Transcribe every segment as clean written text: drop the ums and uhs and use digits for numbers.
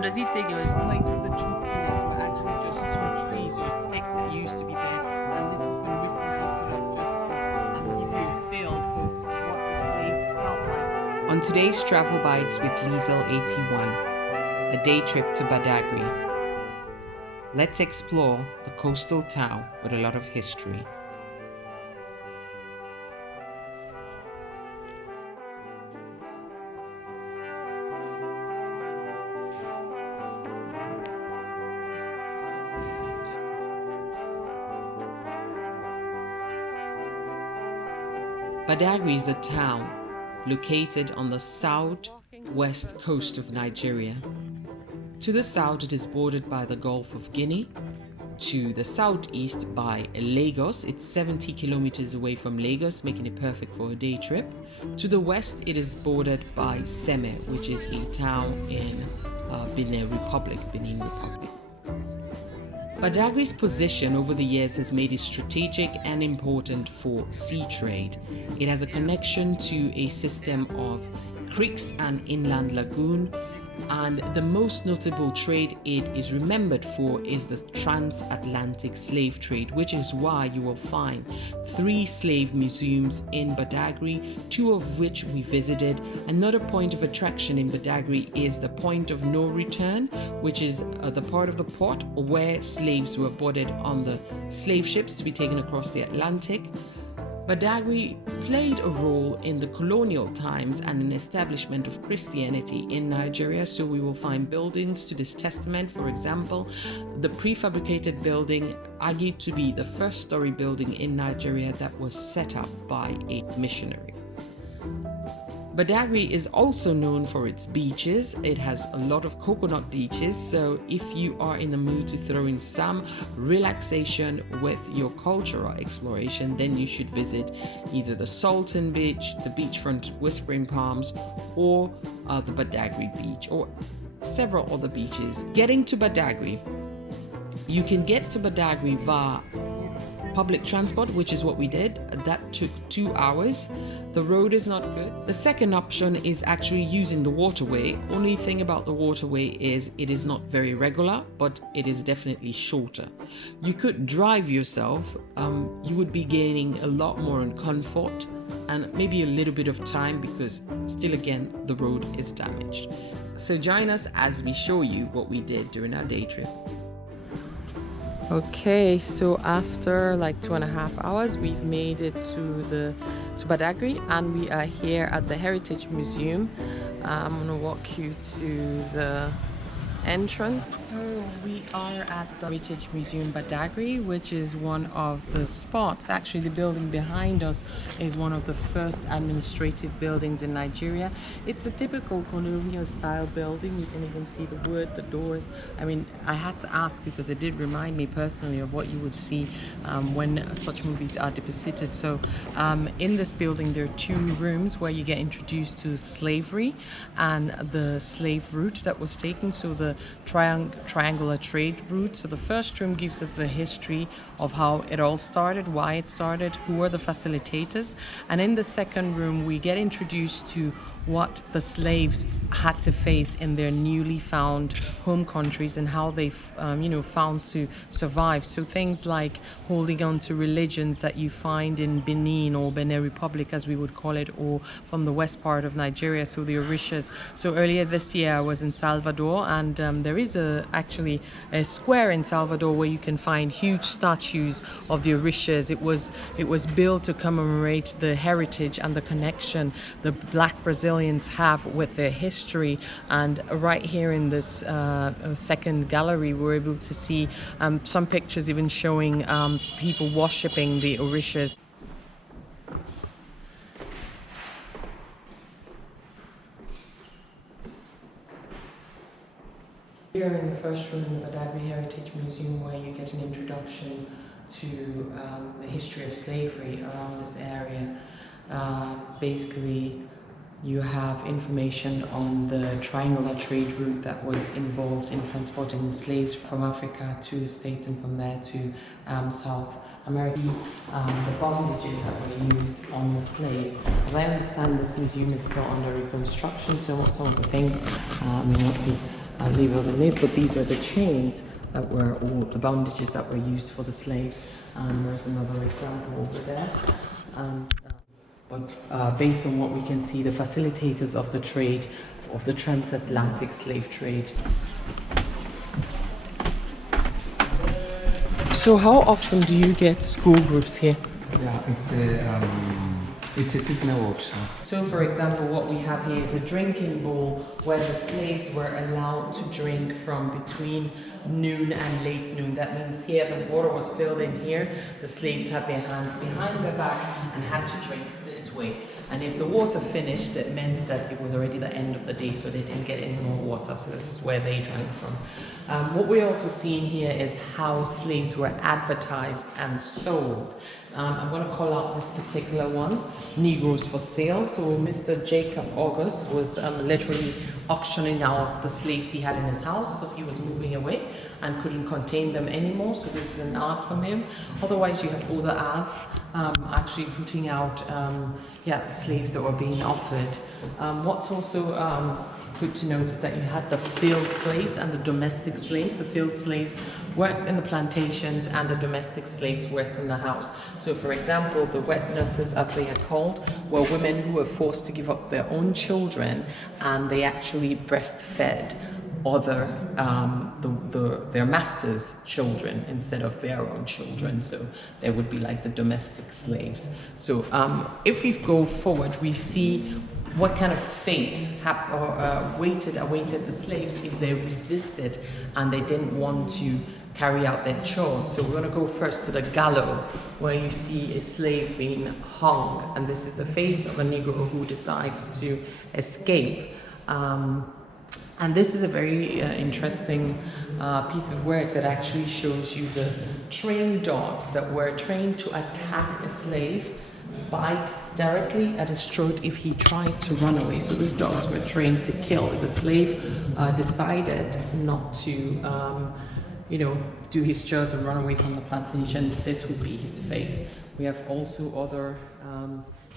Or does he think it was a place where the two pillars were actually just two trees or sticks that used to be there, and this has been recently put up just to give you a feel for what the slaves felt like? On today's Travel Bites with Liesel 81, a day trip to Badagry, let's explore the coastal town with a lot of history. Badagry is a town located on the southwest coast of Nigeria. To the south, it is bordered by the Gulf of Guinea. To the southeast by Lagos, it's 70 kilometers away from Lagos, making it perfect for a day trip. To the west, it is bordered by Seme, which is a town in Benin Republic. Badagry's position over the years has made it strategic and important for sea trade. It has a connection to a system of creeks and inland lagoon, and the most notable trade it is remembered for is the transatlantic slave trade, which is why you will find 3 slave museums in Badagry, 2 of which we visited. Another point of attraction in Badagry is the point of no return, which is the part of the port where slaves were boarded on the slave ships to be taken across the Atlantic. Badagry played a role in the colonial times and in establishment of Christianity in Nigeria, so we will find buildings to this testament. For example, the prefabricated building argued to be the first-story building in Nigeria that was set up by a missionary. Badagry is also known for its beaches. It has a lot of coconut beaches, so if you are in the mood to throw in some relaxation with your cultural exploration, then you should visit either the Sultan Beach, the beachfront Whispering Palms, or the Badagry Beach, or several other beaches. Getting to Badagry, you can get to Badagry via public transport, which is what we did. That took 2 hours. The road is not good. The second option is actually using the waterway. Only thing about the waterway is it is not very regular, but it is definitely shorter. You could drive yourself. You would be gaining a lot more in comfort and maybe a little bit of time, because still again the road is damaged. So join us as we show you what we did during our day trip. Okay, so after like 2.5 hours, we've made it to Badagry, and we are here at the Heritage Museum. I'm gonna walk you to the entrance. So we are at the Heritage Museum Badagry, which is one of the spots. Actually, the building behind us is one of the first administrative buildings in Nigeria. It's a typical colonial style building. You can even see the wood, the doors. I mean, I had to ask because it did remind me personally of what you would see when such movies are depicted. So in this building, there are 2 rooms where you get introduced to slavery and the slave route that was taken. So the triangular trade route. So the first room gives us a history of how it all started, why it started, who were the facilitators. And in the second room, we get introduced to what the slaves had to face in their newly found home countries and how they found to survive. So things like holding on to religions that you find in Benin, or Benin Republic as we would call it, or from the west part of Nigeria, so the Orishas. So earlier this year I was in Salvador, and there is actually a square in Salvador where you can find huge statues of the Orishas. It was built to commemorate the heritage and the connection the Black Brazilians have with their history. And right here in this second gallery, we're able to see some pictures even showing people worshipping the Orishas. Here in the first room in the Badagry Heritage Museum, where you get an introduction to the history of slavery around this area. Basically, you have information on the triangular trade route that was involved in transporting the slaves from Africa to the States and from there to South America. The bondages that were used on the slaves. As I understand, this museum is still under reconstruction, so some of the things may not be labeled in it, but these are the chains that were, or the bondages that were used for the slaves. And there's another example over there. But based on what we can see, the facilitators of the trade, of the transatlantic slave trade. So how often do you get school groups here? Yeah, it's a seasonal workshop. So for example, what we have here is a drinking bowl where the slaves were allowed to drink from between noon and late noon. That means here the water was filled in here, the slaves had their hands behind their back and had to drink this way. And if the water finished, it meant that it was already the end of the day, so they didn't get any more water. So this is where they drank from. What we're also seeing here is how slaves were advertised and sold. I'm going to call out this particular one, Negroes for Sale. So Mr. Jacob August was literally auctioning out the slaves he had in his house because he was moving away and couldn't contain them anymore. So this is an ad from him. Otherwise, you have other ads actually putting out the slaves that were being offered. What's also good to note is that you had the field slaves and the domestic slaves. The field slaves worked in the plantations and the domestic slaves worked in the house. So for example, the wet nurses, as they are called, were women who were forced to give up their own children, and they actually breastfed other their masters' children instead of their own children. So they would be like the domestic slaves. So if we go forward, we see what kind of fate awaited the slaves if they resisted and they didn't want to carry out their chores. So we're going to go first to the gallows, where you see a slave being hung, and this is the fate of a Negro who decides to escape. And this is a very interesting piece of work that actually shows you the trained dogs that were trained to attack a slave, bite directly at his throat if he tried to run away. So these dogs were trained to kill. If a slave decided not to, do his chores and run away from the plantation, this would be his fate. We have also other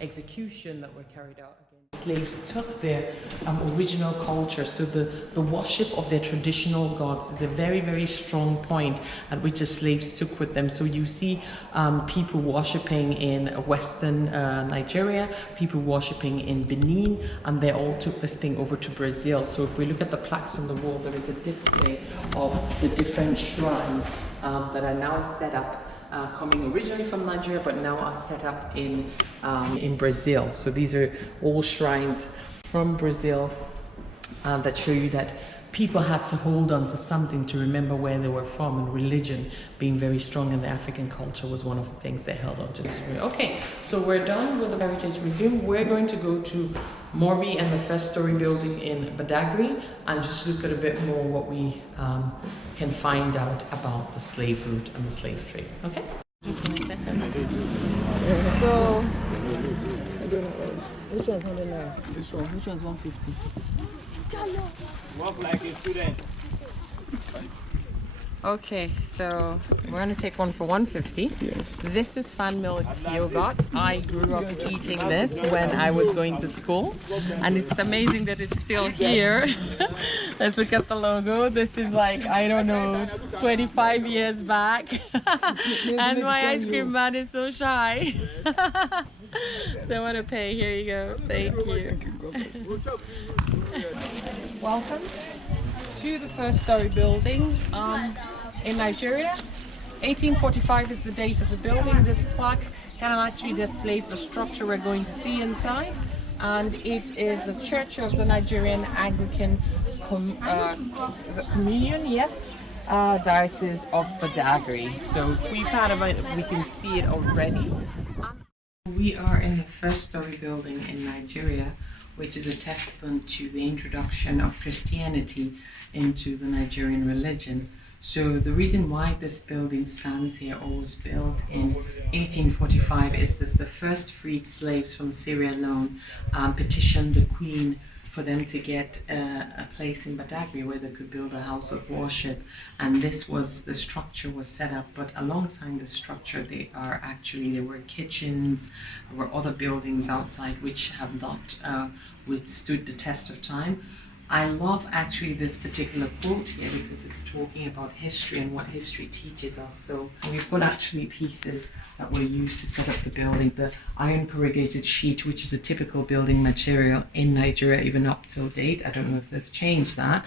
execution that were carried out. Slaves took their original culture, so the worship of their traditional gods is a very, very strong point at which the slaves took with them. So you see people worshipping in Western Nigeria, people worshipping in Benin, and they all took this thing over to Brazil. So if we look at the plaques on the wall, there is a display of the different shrines that are now set up, coming originally from Nigeria, but now are set up in Brazil. So these are all shrines from Brazil that show you that people had to hold on to something to remember where they were from, and religion being very strong in the African culture was one of the things they held on to. Okay, so we're done with the Heritage Museum. We're going to go to Morbi and the first story building in Badagry and just look at a bit more what we can find out about the slave route and the slave trade. Okay? So, which one's 109? This one. Which one's 150? Walk like a student. Okay, so we're going to take one for 150. Yes. This is fan milk yogurt. I grew up eating this when I was going to school, and it's amazing that it's still here. Let's look at the logo. This is like, I don't know, 25 years back. And my ice cream man is so shy. So I want to pay. Here you go. Thank you. Welcome to the first story building in Nigeria. 1845 is the date of the building. This plaque kind of actually displays the structure we're going to see inside, and it is the Church of the Nigerian Anglican Communion, yes, Diocese of Badagry. So free part of it, we can see it already. We are in the first story building in Nigeria, which is a testament to the introduction of Christianity into the Nigerian religion. So the reason why this building stands here, or was built in 1845, is this: the first freed slaves from Sierra Leone petitioned the Queen for them to get a place in Badagry where they could build a house of worship, and this was the structure was set up. But alongside the structure, there were kitchens, there were other buildings outside which have not withstood the test of time. I love actually this particular quote here because it's talking about history and what history teaches us. So we've got actually pieces that were used to set up the building. The iron corrugated sheet, which is a typical building material in Nigeria, even up till date. I don't know if they've changed that.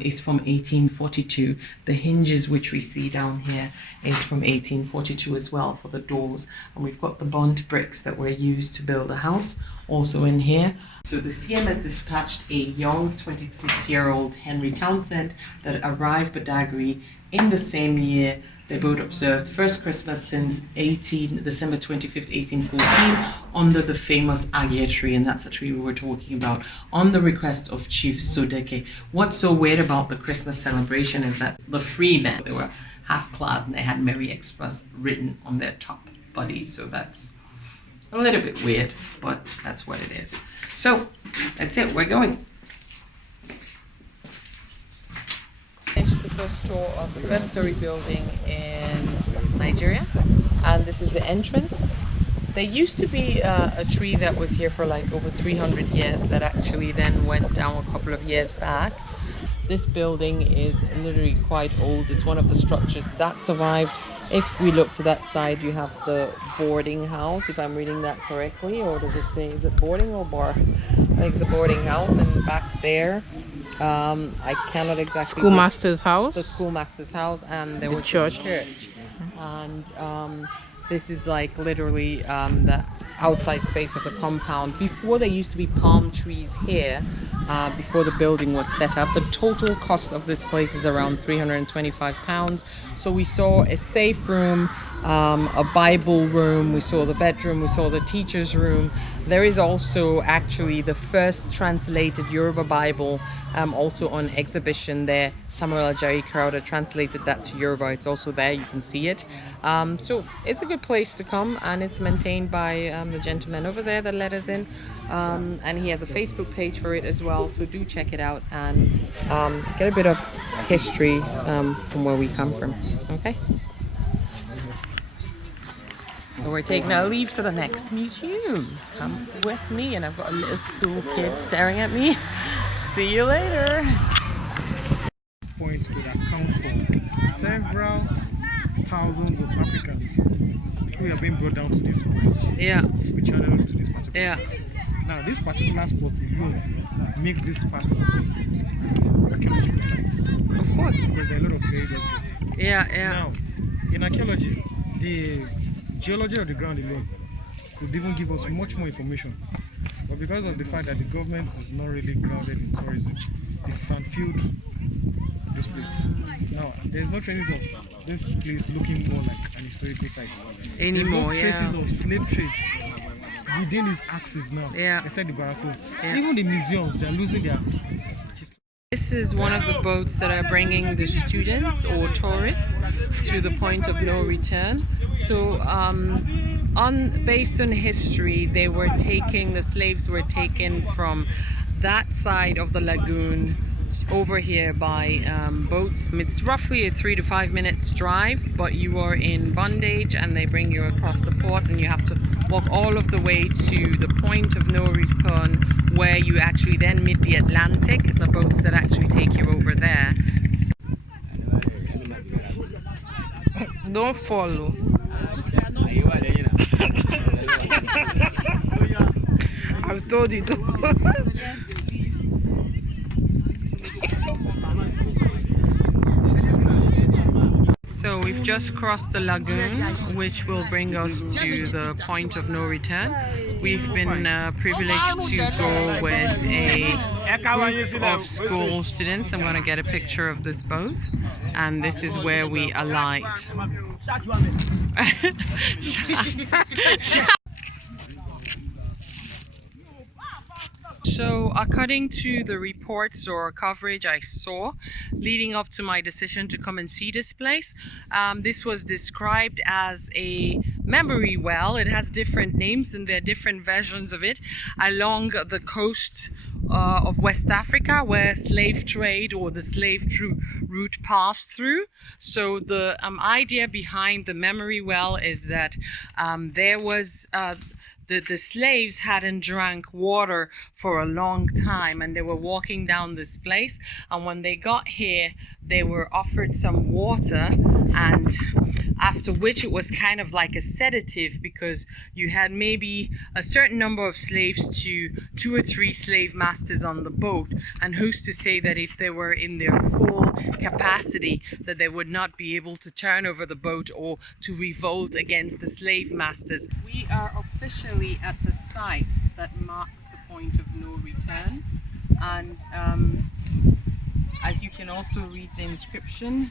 Is from 1842. The hinges, which we see down here, is from 1842 as well for the doors. And we've got the burnt bricks that were used to build the house also in here. So the Seme has dispatched a young 26-year-old Henry Townsend that arrived at Badagry in the same year. They both observed first Christmas since December 25th, 1814, under the famous Agia tree, and that's the tree we were talking about, on the request of Chief Sodeke. What's so weird about the Christmas celebration is that the freemen, they were half-clad and they had Merry Express written on their top bodies, so that's a little bit weird, but that's what it is. So, that's it, we're going. Finished the first tour of the first story building in Nigeria, and this is the entrance. There used to be a tree that was here for like over 300 years that actually then went down a couple of years back. This building is literally quite old. It's one of the structures that survived. If we look to that side, you have the boarding house, if I'm reading that correctly, or does it say, is it boarding or bar? I think it's a boarding house, and back there, I cannot exactly... Schoolmaster's house? The schoolmaster's house, and there was church. a church. And this is like literally the outside space of the compound. Before, there used to be palm trees here, before the building was set up. The total cost of this place is around £325. So we saw a safe room, a Bible room, we saw the bedroom, we saw the teacher's room. There is also actually the first translated Yoruba Bible also on exhibition there. Samuel Ajayi Crowder translated that to Yoruba. It's also there, you can see it. So it's a good place to come, and it's maintained by the gentleman over there that let us in. And he has a Facebook page for it as well, so do check it out and get a bit of history from where we come from. Okay, so we're taking our leave to the next museum. Come with me, and I've got a little school kid staring at me. See you later. Point that accounts for several thousands of Africans who are being brought down to this spot. Yeah. To be channeled to this particular Yeah. spot. Now, this particular spot alone makes this part an archaeological site. Of course. Because there are a lot of buried objects. Yeah, yeah. Now, in archaeology, the geology of the ground alone could even give us much more information. But because of the fact that the government is not really grounded in tourism, it's sand-filled, this place. Now, there's no traces of this place looking more like an historical site. Anymore, there's no traces yeah. of slave trade within these axes now, Yeah. except the barracoon. Yeah. Even the museums, they're losing their history. This is one of the boats that are bringing the students or tourists to the point of no return. So based on history, the slaves were taken from that side of the lagoon over here by boats. It's roughly a 3 to 5 minutes drive, but you are in bondage and they bring you across the port, and you have to walk all of the way to the point of no return, where you actually then meet the Atlantic, the boats that actually take you over there. Don't follow. I've told you to. So we've just crossed the lagoon, which will bring us to the point of no return. We've been privileged to go with a group of school students. I'm going to get a picture of this boat, and this is where we alight. So according to the reports or coverage I saw leading up to my decision to come and see this place, this was described as a memory well. It has different names and there are different versions of it along the coast of West Africa, where slave trade or the slave route passed through. So the idea behind the memory well is that there was the slaves hadn't drank water for a long time, and they were walking down this place, and when they got here they were offered some water, and after which it was kind of like a sedative, because you had maybe a certain number of slaves to 2 or 3 slave masters on the boat, and who's to say that if they were in their full capacity that they would not be able to turn over the boat or to revolt against the slave masters. We are officially at the site that marks the point of no return, and as you can also read the inscription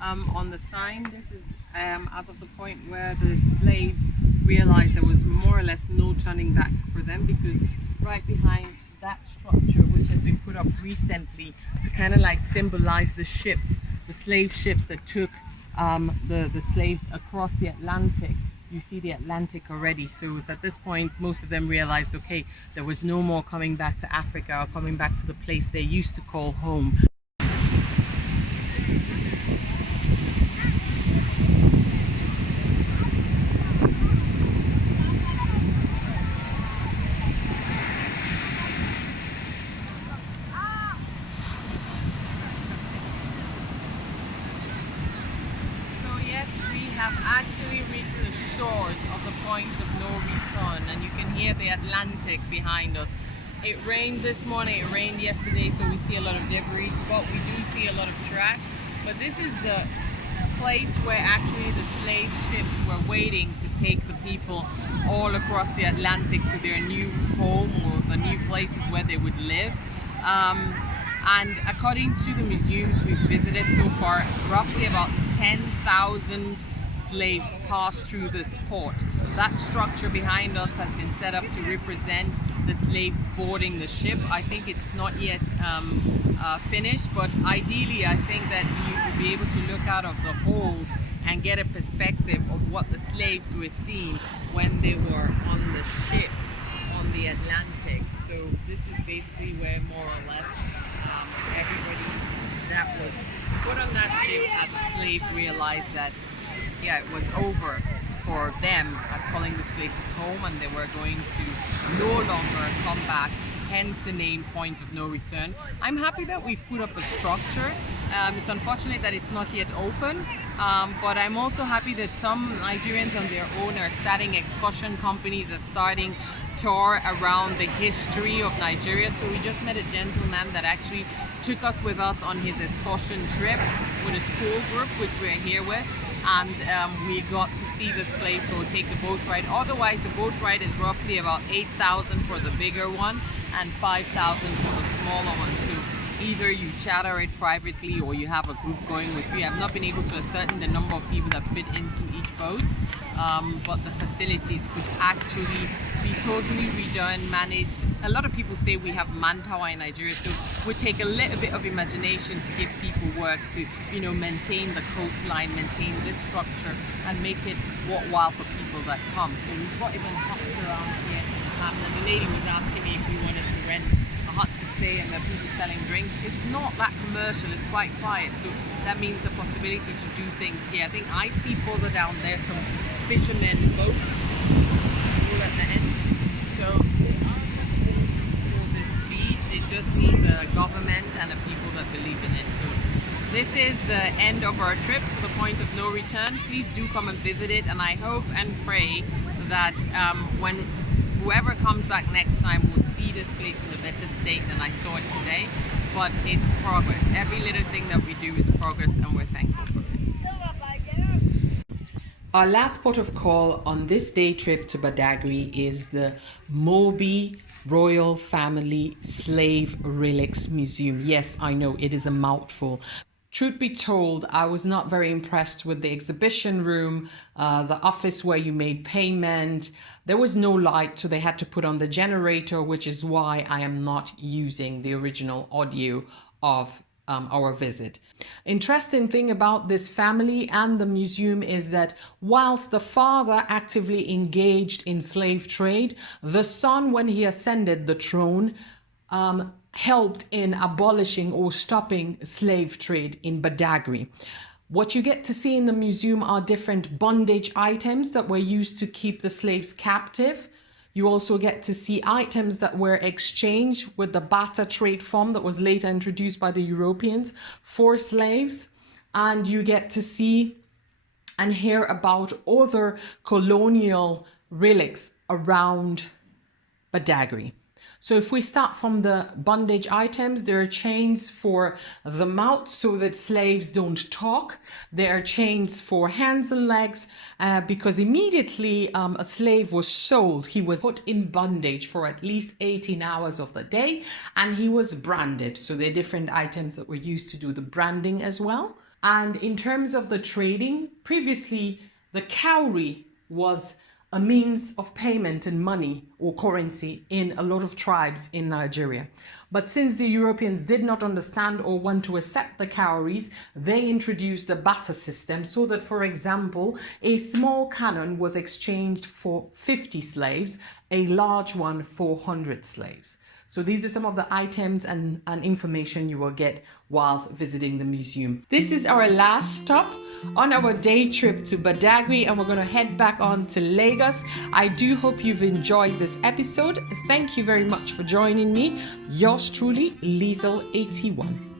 on the sign, this is as of the point where the slaves realized there was more or less no turning back for them, because right behind that structure, which has been put up recently to kind of like symbolize the ships, the slave ships that took the slaves across the Atlantic. You see the Atlantic already, so it was at this point most of them realized, okay, there was no more coming back to Africa or coming back to the place they used to call home. Actually reached the shores of the point of no return, and you can hear the Atlantic behind us. It rained this morning, it rained yesterday, so we see a lot of debris, but we do see a lot of trash. But this is the place where actually the slave ships were waiting to take the people all across the Atlantic to their new home, or the new places where they would live. And according to the museums we've visited so far, roughly about 10,000 slaves passed through this port. That structure behind us has been set up to represent the slaves boarding the ship. I think it's not yet finished, but ideally I think that you would be able to look out of the holes and get a perspective of what the slaves were seeing when they were on the ship on the Atlantic. So this is basically where more or less everybody that was put on that ship as a slave realized that it was over for them, as calling this place his home, and they were going to no longer come back, hence the name point of no return. I'm happy that we've put up a structure. It's unfortunate that it's not yet open, but I'm also happy that some Nigerians on their own are starting excursion companies, are starting tour around the history of Nigeria. So we just met a gentleman that actually took us with us on his excursion trip with a school group, which we're here with. And we got to see this place or take the boat ride. Otherwise, the boat ride is roughly about 8,000 for the bigger one and 5,000 for the smaller one. So either you charter it privately or you have a group going with you. I've not been able to ascertain the number of people that fit into each boat, but the facilities could actually be totally redone, managed. A lot of people say we have manpower in Nigeria, so we take a little bit of imagination to give people work to, maintain the coastline, maintain this structure, and make it worthwhile for people that come. So we've got even huts around here, and the lady was asking me if we wanted to rent a hut to stay, and there are people selling drinks. It's not that commercial, it's quite quiet, so that means the possibility to do things here. I think I see further down there some fishermen boats all at the end. So for this beach, it just needs a government and a people that believe in it. So this is the end of our trip to the point of no return. Please do come and visit it, and I hope and pray that when whoever comes back next time will see this place in a better state than I saw it today. But it's progress. Every little thing that we do is progress, and we're thankful for it. Our last port of call on this day trip to Badagry is the Mobi Royal Family Slave Relics Museum. Yes, I know, it is a mouthful. Truth be told, I was not very impressed with the exhibition room, the office where you made payment. There was no light, so they had to put on the generator, which is why I am not using the original audio of our visit. Interesting thing about this family and the museum is that whilst the father actively engaged in slave trade, the son, when he ascended the throne, helped in abolishing or stopping slave trade in Badagry. What you get to see in the museum are different bondage items that were used to keep the slaves captive. You also get to see items that were exchanged with the barter trade form that was later introduced by the Europeans for slaves. And you get to see and hear about other colonial relics around Badagry. So if we start from the bondage items, there are chains for the mouth so that slaves don't talk. There are chains for hands and legs because immediately a slave was sold, he was put in bondage for at least 18 hours of the day and he was branded. So there are different items that were used to do the branding as well. And in terms of the trading, previously the cowrie was a means of payment in money or currency in a lot of tribes in Nigeria. But since the Europeans did not understand or want to accept the cowries, they introduced the barter system so that, for example, a small cannon was exchanged for 50 slaves, a large one for 100 slaves. So these are some of the items and information you will get whilst visiting the museum. This is our last stop on our day trip to Badagry, and we're going to head back on to Lagos. I do hope you've enjoyed this episode. Thank you very much for joining me. Yours truly, Liesel81.